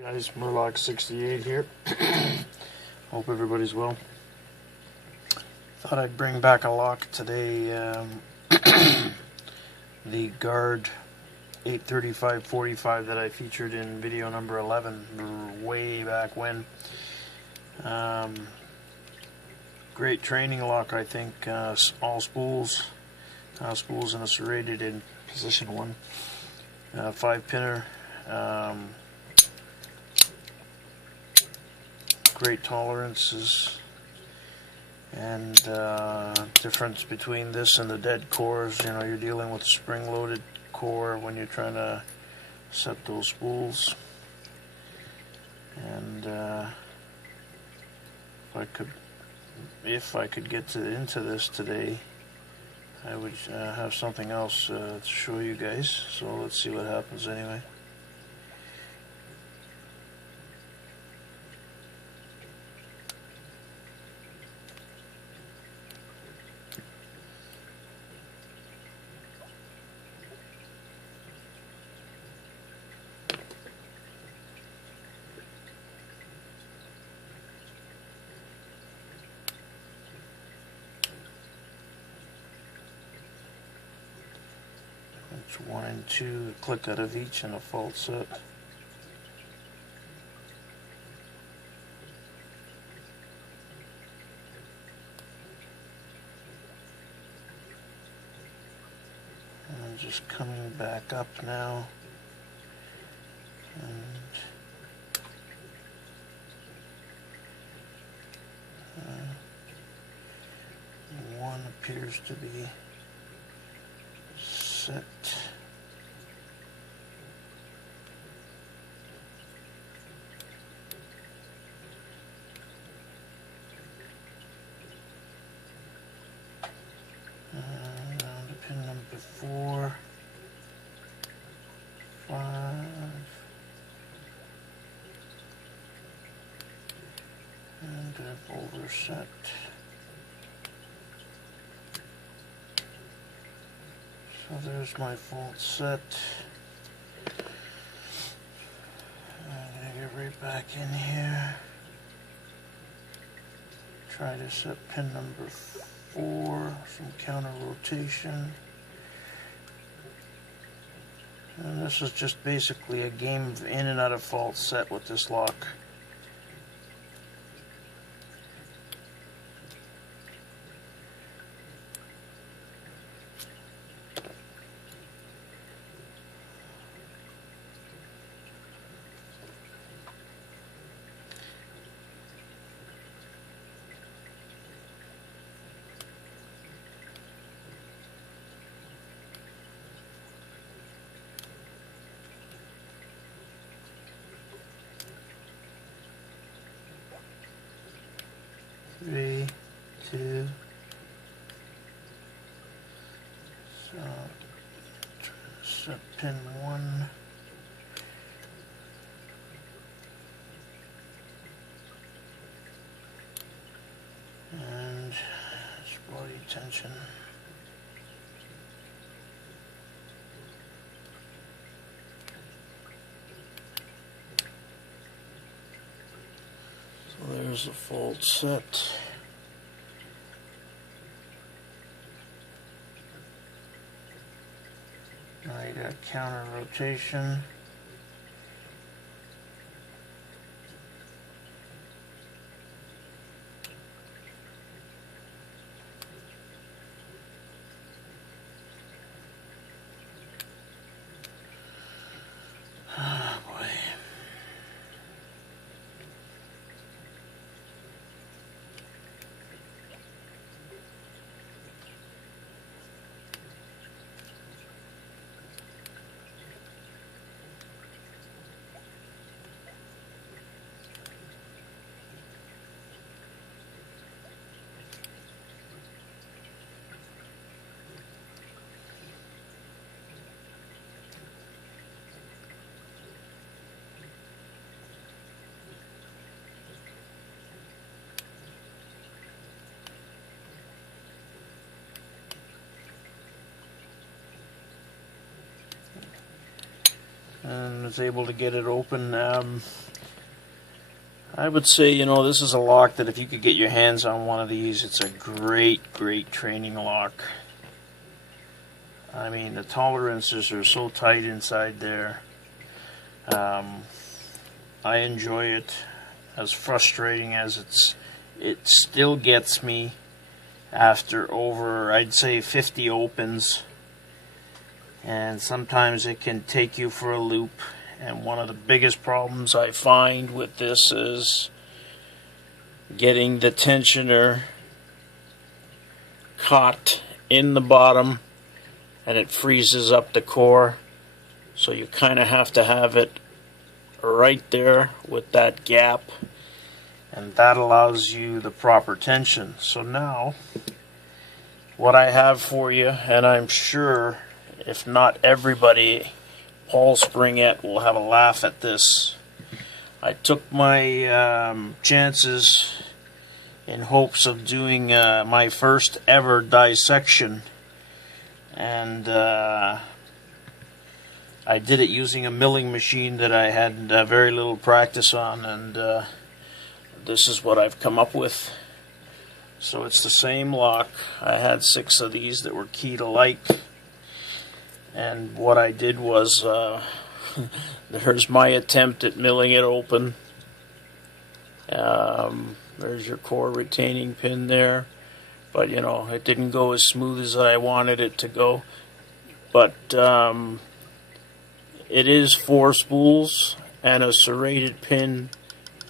Guys, Mur-Lock 68 here. Hope everybody's well. Thought I'd bring back a lock today. The Guard 835-45 that I featured in video number 11 way back when. Great training lock, I think. All spools. Spools in a serrated in position 1. 5-pinner. Great tolerances, and difference between this and the dead cores. You know, you're dealing with a spring-loaded core when you're trying to set those spools. And if I could get into this today, I would have something else to show you guys. So let's see what happens anyway. It's 1 and 2, a click out of each and a fault set. And I'm just coming back up now. And one appears to be set. Down to pin number 4, 5, and I've overset. So there's my fault set. I'm going to get right back in here. Try to set pin number 4, some counter rotation. And this is just basically a game of in and out of fault set with this lock. Three, 2. So try to set pin 1. And it's body tension. So there's the fault set. Now you got counter rotation. Oh boy. and was able to get it open. I would say, you know, this is a lock that if you could get your hands on one of these, it's a great training lock. I mean, the tolerances are so tight inside there. I enjoy it. As frustrating as it still gets me after over, I'd say, 50 opens. And sometimes it can take you for a loop. And one of the biggest problems I find with this is getting the tensioner caught in the bottom, and it freezes up the core. So you kind of have to have it right there with that gap, and that allows you the proper tension. So now what I have for you, and I'm sure if not everybody, Paul Springett will have a laugh at this. I took my chances in hopes of doing my first ever dissection, and I did it using a milling machine that I had very little practice on, and this is what I've come up with. So it's the same lock. I had 6 of these that were key to like, and what I did was there's my attempt at milling it open. There's your core retaining pin there, but you know, it didn't go as smooth as I wanted it to go. But it is 4 spools and a serrated pin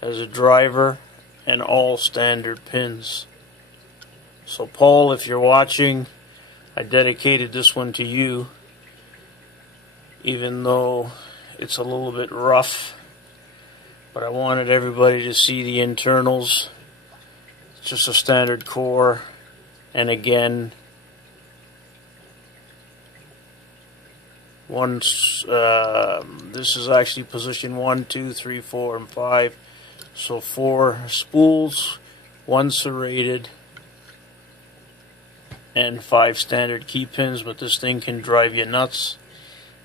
as a driver, and all standard pins. So Paul, if you're watching, I dedicated this one to you, even though it's a little bit rough, but I wanted everybody to see the internals. It's just a standard core, and again, this is actually position 1, 2, 3, 4, and 5. So 4 spools, 1 serrated, and 5 standard key pins, but this thing can drive you nuts.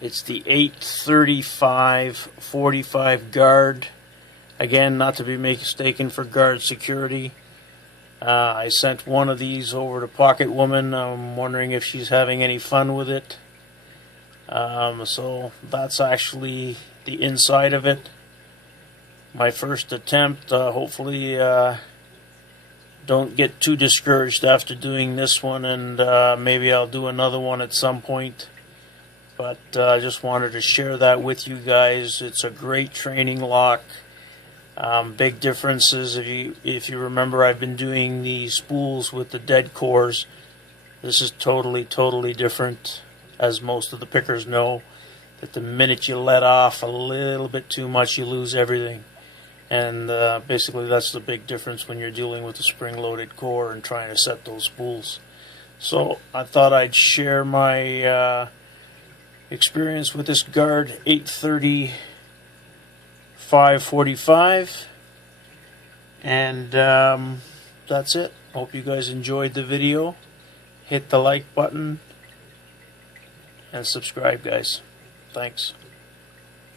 It's the 835/45 guard. Again, not to be mistaken for guard security. I sent one of these over to Pocket Woman. I'm wondering if she's having any fun with it. So that's actually the inside of it. My first attempt. Hopefully don't get too discouraged after doing this one, and maybe I'll do another one at some point. But I just wanted to share that with you guys. It's a great training lock. Big differences. If you remember, I've been doing the spools with the dead cores. This is totally different, as most of the pickers know, that the minute you let off a little bit too much, you lose everything. And basically that's the big difference when you're dealing with a spring-loaded core and trying to set those spools. So I thought I'd share my experience with this guard 835/45, and that's it. Hope you guys enjoyed the video. Hit the like button and subscribe, guys. Thanks.